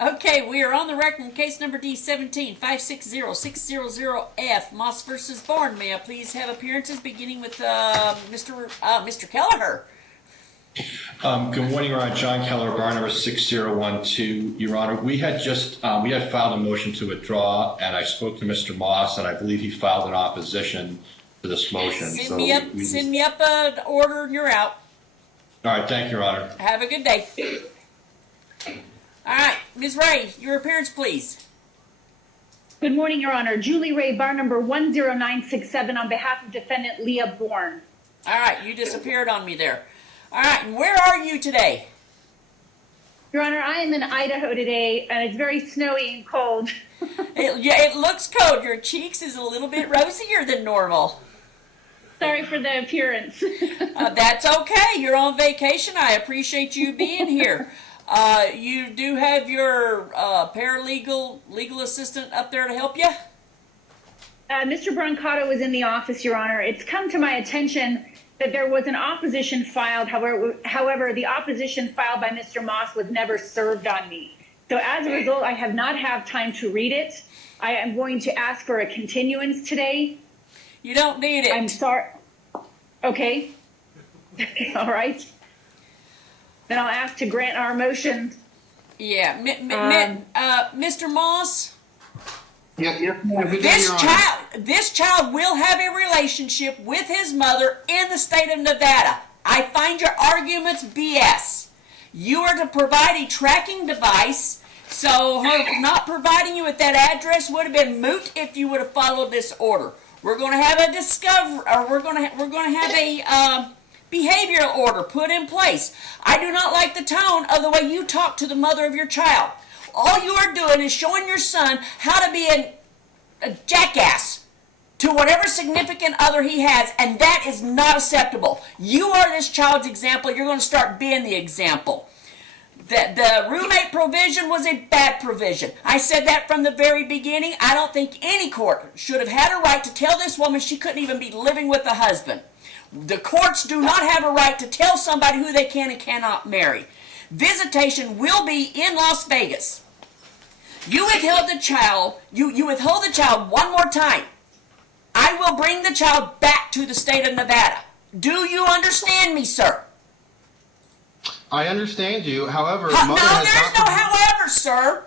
Okay, we are on the record in case number D17-560600F, Moss versus Bourne. May I please have appearances beginning with Mr. Kelleher? Good morning, Your Honor. John Keller, bar number 6012. Your Honor, we had filed a motion to withdraw, and I spoke to Mr. Moss, and I believe he filed an opposition to this motion. Send me up an order and you're out. All right, thank you, Your Honor. Have a good day. All right, Ms. Ray, your appearance, please. Good morning, Your Honor. Julie Ray, bar number 10967, on behalf of defendant Leah Bourne. All right, you disappeared on me there. All right, and where are you today? Your Honor, I am in Idaho today, and it's very snowy and cold. it looks cold. Your cheeks is a little bit rosier than normal. Sorry for the appearance. That's okay. You're on vacation. I appreciate you being here. You do have your legal assistant up there to help you? Mr. Brancato is in the office, Your Honor. It's come to my attention that there was an opposition filed. However, the opposition filed by Mr. Moss was never served on me. So as a result, I have not had time to read it. I am going to ask for a continuance today. You don't need it. I'm sorry. Okay. All right. Then I'll ask to grant our motion. Yeah. Mr. Moss? Yeah. This child will have a relationship with his mother in the state of Nevada. I find your arguments BS. You are to provide a tracking device, so her not providing you with that address would have been moot if you would have followed this order. We're going to have a we're going to have a behavioral order put in place. I do not like the tone of the way you talk to the mother of your child. All you are doing is showing your son how to be a jackass to whatever significant other he has, and that is not acceptable. You are this child's example. You're going to start being the example. The roommate provision was a bad provision. I said that from the very beginning. I don't think any court should have had a right to tell this woman she couldn't even be living with a husband. The courts do not have a right to tell somebody who they can and cannot marry. Visitation will be in Las Vegas. You withheld the child. You withhold the child one more time. I will bring the child back to the state of Nevada. Do you understand me, sir? I understand you. However, There's no however, sir.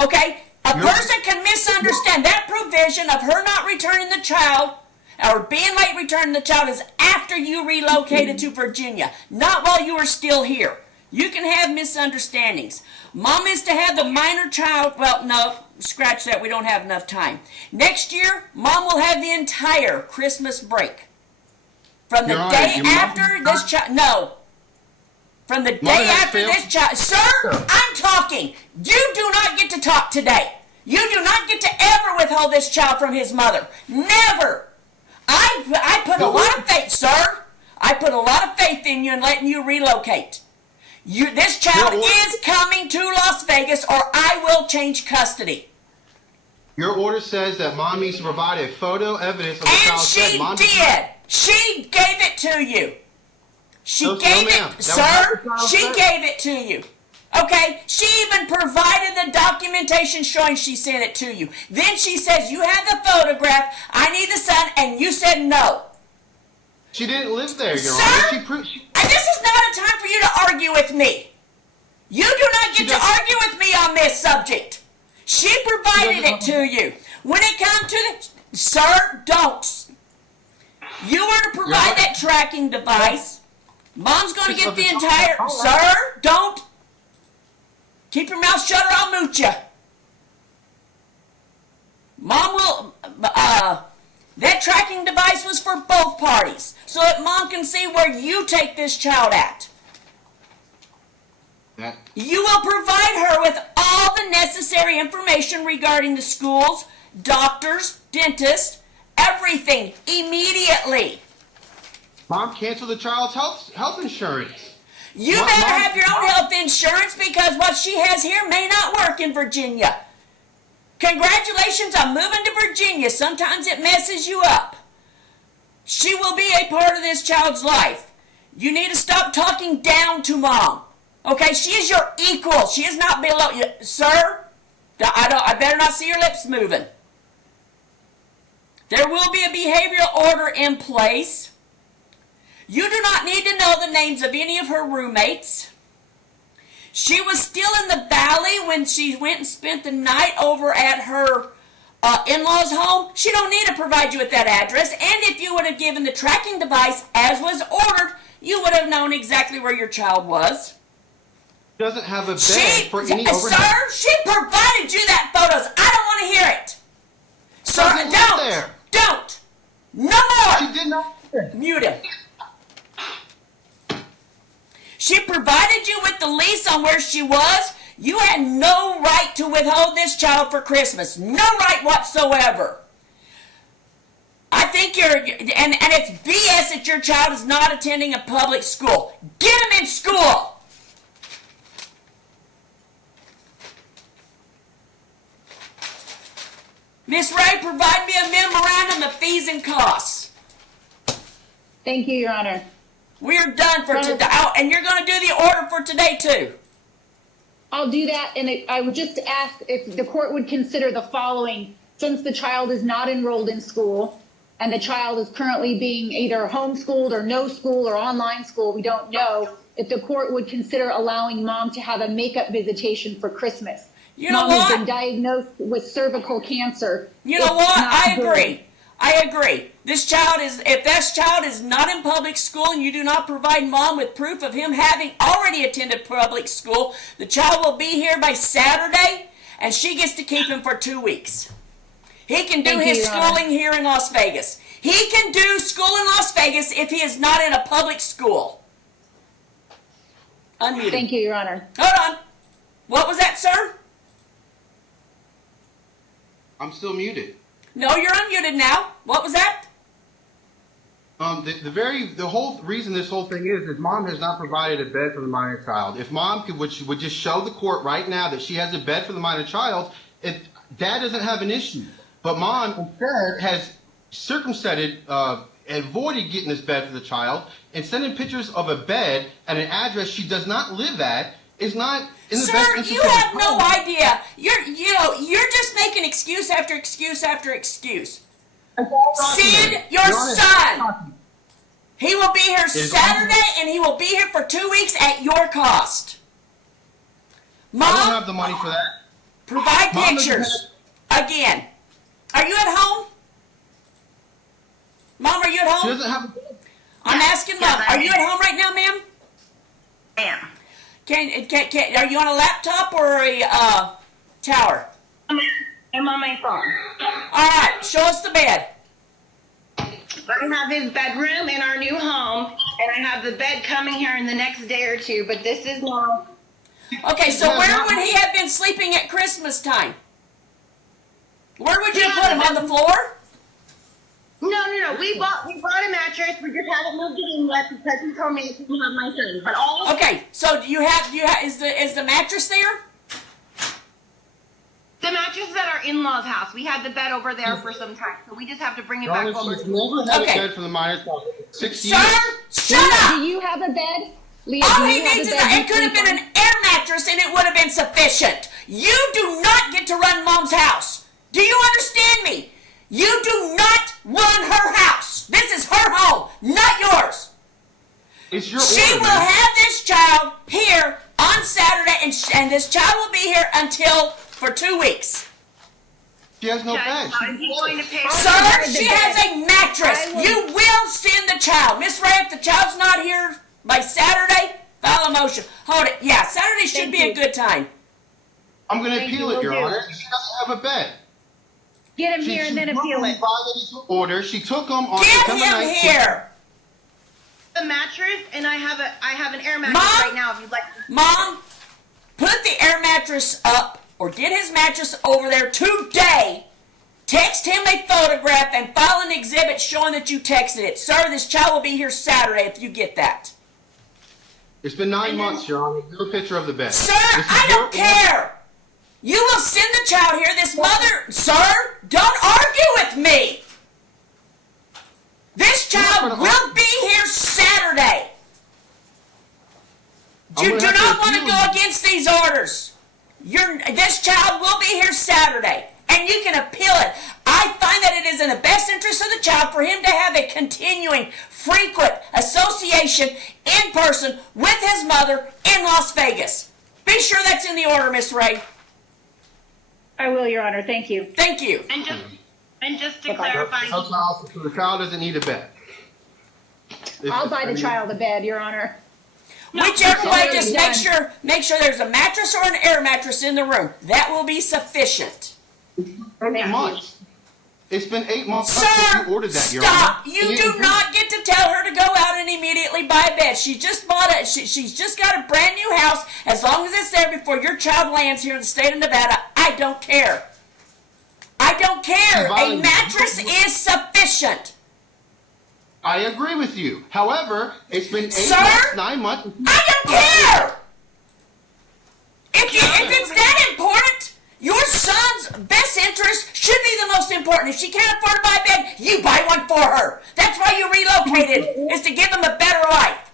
Okay? A person can misunderstand. That provision of her not returning the child or being late returning the child is after you relocated to Virginia, not while you were still here. You can have misunderstandings. Mom is to have the minor child. Well, no, scratch that. We don't have enough time. Next year, Mom will have the entire Christmas break. From the day after this child. No. From the day after this child. Sir, I'm talking. You do not get to talk today. You do not get to ever withhold this child from his mother. Never. I put a lot of faith, sir. I put a lot of faith in you and letting you relocate. This child is coming to Las Vegas, or I will change custody. Your order says that Mom needs to provide a photo evidence of the child's death. And she did. She gave it to you. She gave it to you. Okay? She even provided the documentation showing she sent it to you. Then she says, you have the photograph, I need the son, and you said no. She didn't live there, Your Sir, Honor. this is not a time for you to argue with me. You do not get to argue with me on this subject. She provided it to you. When it comes to the... Sir, don't. You are to provide that tracking device. Mom's going to get the entire... Sir, don't. Keep your mouth shut or I'll moot you. Mom will... that tracking device was for both parties, so that Mom can see where you take this child at. You will provide her with all the necessary information regarding the schools, doctors, dentists, everything, immediately. Mom, cancel the child's health insurance. You better have your own health insurance, because what she has here may not work in Virginia. Congratulations on moving to Virginia. Sometimes it messes you up. She will be a part of this child's life. You need to stop talking down to Mom. Okay, she is your equal. She is not below you. Sir, I better not see your lips moving. There will be a behavioral order in place. You do not need to know the names of any of her roommates. She was still in the valley when she went and spent the night over at her in-laws' home. She don't need to provide you with that address. And if you would have given the tracking device as was ordered, you would have known exactly where your child was. She doesn't have a bed for any overnight. Sir, she provided you that photos. I don't want to hear it. Sir, Doesn't live there. Don't. No more. She did not. Mute him. She provided you with the lease on where she was. You had no right to withhold this child for Christmas. No right whatsoever. I think and it's BS that your child is not attending a public school. Get him in school. Miss Ray, provide me a memorandum of fees and costs. Thank you, Your Honor. We're done for today. Oh, and you're going to do the order for today, too. I'll do that, and I would just ask if the court would consider the following. Since the child is not enrolled in school, and the child is currently being either homeschooled or no school or online school, we don't know, if the court would consider allowing mom to have a makeup visitation for Christmas. You know Mom has what? been diagnosed with cervical cancer. You know It's what? not I good. agree. I agree. If this child is not in public school and you do not provide mom with proof of him having already attended public school, the child will be here by Saturday, and she gets to keep him for 2 weeks. He can do Thank you, his Your Honor. schooling here in Las Vegas. He can do school in Las Vegas if he is not in a public school. Unmute. Thank you, Your Honor. Hold on. What was that, sir? I'm still muted. No, you're unmuted now. What was that? The whole reason this whole thing is mom has not provided a bed for the minor child. If mom would just show the court right now that she has a bed for the minor child, dad doesn't have an issue. But mom instead has circumvented, avoided getting this bed for the child, and sending pictures of a bed at an address she does not live at is not in the best Sir, interest you of the have no child. idea. You're just making excuse after excuse after excuse. Send your son. He will be here Saturday, and he will be here for 2 weeks at your cost. I don't Mom, have the money for that. provide Mom doesn't pictures. Again. Are you at home? Mom, are you at She home? doesn't have a bed. I'm asking Yes, Mom. I Are you am. at home right now, ma'am? Ma'am. Are you on a laptop or a tower? I'm on my phone. All right, show us the bed. I have his bedroom in our new home, and I have the bed coming here in the next day or two, but this is now. Okay, so where would he have been sleeping at Christmas time? Where would you put him, on the floor? No. We bought a mattress. We just haven't moved it in yet because he told me I couldn't have my thing. But all Okay, so is the mattress there? the mattress is at our in-laws' house. We had the bed over there for some time, so we just have to bring it back over. She's never had Okay. a bed for the minor child. 6 Sir, years. shut up! Do you have a bed? Leah, All do he you have needs a is bed it you could have sleep been on? an air mattress and it would have been sufficient. You do not get to run Mom's house. Do you understand me? You do not run her house. This is her home, not yours. It's your She order, will man. have this child here on Saturday, and this child will be here for 2 weeks. She has no Judge, bed. how is he going to pay? Sir, she has a mattress. I will- You will send the child. Miss Ray, if the child's not here by Saturday, file a motion. Hold it. Yeah, Saturday should Thank be you. a good time. I'm going to Thank appeal you, it, Your will do. Honor. She doesn't have a bed. Get him here and then appeal it. violated her order. She took him on Get September him 9th. here. The mattress, and I have an air mattress Mom? right now. If you'd like. Mom, put the air mattress up or get his mattress over there today. Text him a photograph and file an exhibit showing that you texted it. Sir, this child will be here Saturday if you get that. It's been 9 months, Your Honor. No picture of the bed. Sir, This is I your don't order. care. You will send the child here. This mother, sir, don't argue with me. This not child gonna will argue. be here Saturday. You do have to not want to appeal. go against these orders. This child will be here Saturday, and you can appeal it. I find that it is in the best interest of the child for him to have a continuing, frequent association in person with his mother in Las Vegas. Be sure that's in the order, Miss Ray. I will, Your Honor. Thank you. Thank you. And just to clarify, So the child doesn't need a bed. I'll buy the child a bed, Your Honor. Whichever way, it's just done. make sure there's a mattress or an air mattress in the room. That will be sufficient. 8 months. It's been 8 months Sir, since you ordered that, Your stop! Honor. You do not get to tell her to go out and immediately buy a bed. She just bought it. She's just got a brand new house. As long as it's there before your child lands here in the state of Nevada, I don't care. I don't care. A mattress is sufficient. I agree with you. However, it's been 8 Sir? months, 9 months. I don't care. If it's that important, your son's best interest should be the most important. If she can't afford to buy a bed, you buy one for her. That's why you relocated, is to give them a better life.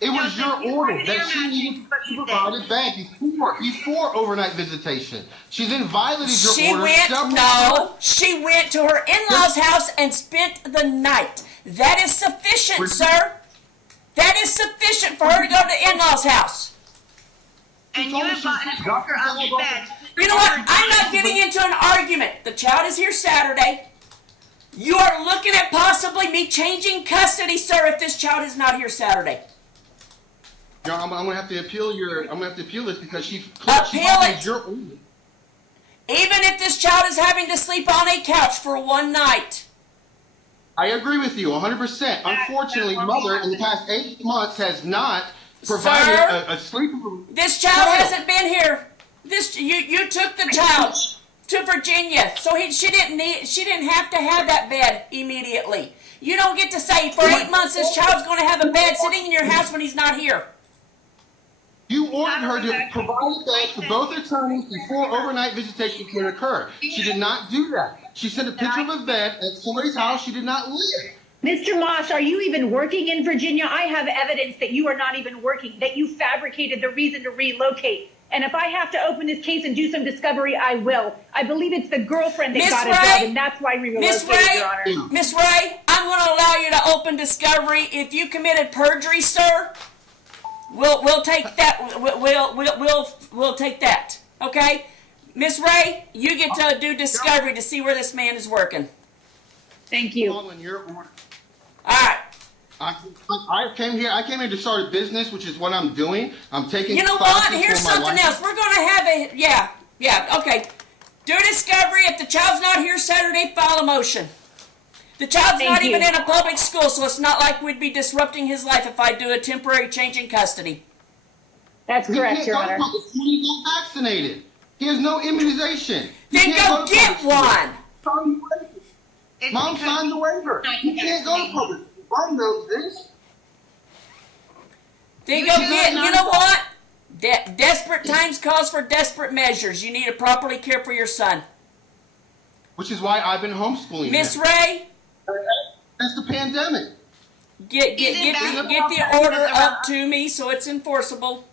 It was No, your you order ordered that your she needed mattress, to but provide it back before overnight visitation. She then violated your She order. she went to her in-laws' house and spent the night. That is sufficient, sir. That is sufficient for her to go to the in-laws' house. and you have gotten a picture of the bed. You know what? I'm not getting into an argument. The child is here Saturday. You are looking at possibly me changing custody, sir, if this child is not here Saturday. No, I'm gonna have to appeal this because she Appeal violated it. your order. Even if this child is having to sleep on a couch for one night. I agree with you 100%. Unfortunately, mother in the past 8 months has not provided Sir? a sleeping. This child hasn't been here. You took the child to Virginia, so she didn't have to have that bed immediately. You don't get to say for 8 months this child's going to have a bed sitting in your house when he's not here. You ordered her to provide it back to both attorneys before overnight visitation can occur. She did not do that. She sent a picture of a bed at somebody's house she did not live. Mr. Moss, are you even working in Virginia? I have evidence that you are not even working, that you fabricated the reason to relocate. And if I have to open this case and do some discovery, I will. I believe it's the girlfriend that Miss got a Ray? job, and that's why we Miss relocated, Your Honor. Ray, Miss Ray, I'm going to allow you to open discovery. If you committed perjury, sir, we'll take that. We'll take that. Okay, Miss Ray, you get to do discovery to see where this man is working. Thank you. Following your order. All right. I came here to start a business, which is what I'm doing. I'm taking You know classes what? Here's for my something license. else. We're going to have okay. Do discovery. If the child's not here Saturday, file a motion. The child's Thank not you. even in a public school, so it's not like we'd be disrupting his life if I do a temporary change in custody. That's He correct, can't Your go to Honor. public school. He's not vaccinated. He has no immunization. He Then can't go to get public school. one. Sign the waiver. It's Mom because signed the waiver. He can't go to public school. Mom knows this. Then go get, you know what? Desperate times calls for desperate measures. You need to properly care for your son. Which is why I've been homeschooling Miss him. Ray, Since the pandemic. get the order up to me so it's enforceable.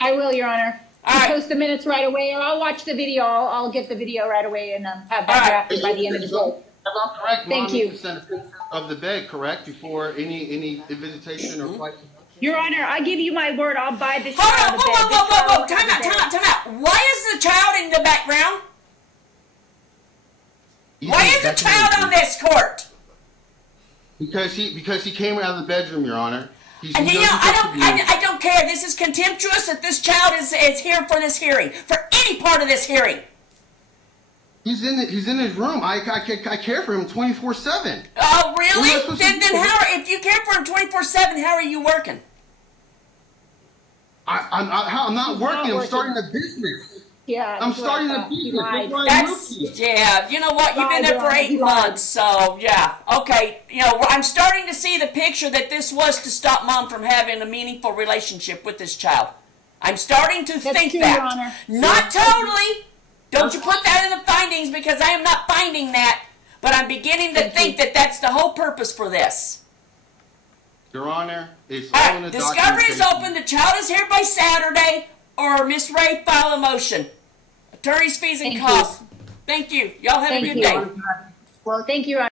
I will, Your Honor. All I'll right. post the minutes right away, or I'll watch the video. I'll get the video right away and have that All right. drafted by the end of the day. Am I correct? Thank Mom you. needs to send a picture of the bed, correct? Before any visitation or flight. Your Honor, I give you my word. I'll buy this Hold child on, a bed. This child whoa. will Time have a out. bed. Why is the child in the background? Why is the child on this court? Because he came out of the bedroom, Your Honor. And you know, I don't care. This is contemptuous that this child is here for this hearing, for any part of this hearing. He's in his room. I care for him 24/7. Oh, really? What am I supposed to Then do? if you care for him 24/7, how are you working? I'm not working. I'm working. starting a business. Yeah. I'm that's what I starting a thought. He business. lied. That's why I moved That's here. yeah. You know what? You've been there for 8 months, so yeah. Okay. You know, I'm starting to see the picture that this was to stop mom from having a meaningful relationship with this child. I'm starting to think true, that. Your Honor. Not totally. Don't you put that in the findings because I am not finding that, but I'm beginning to think that that's the whole purpose for this. Your Honor, it's All all in right, the discovery is documentation. open. The child is here by Saturday, or Miss Ray file a motion. Attorney's fees and Thank you. costs. Thank you. Y'all have a Thank good you. day. Well, thank you, Your Honor.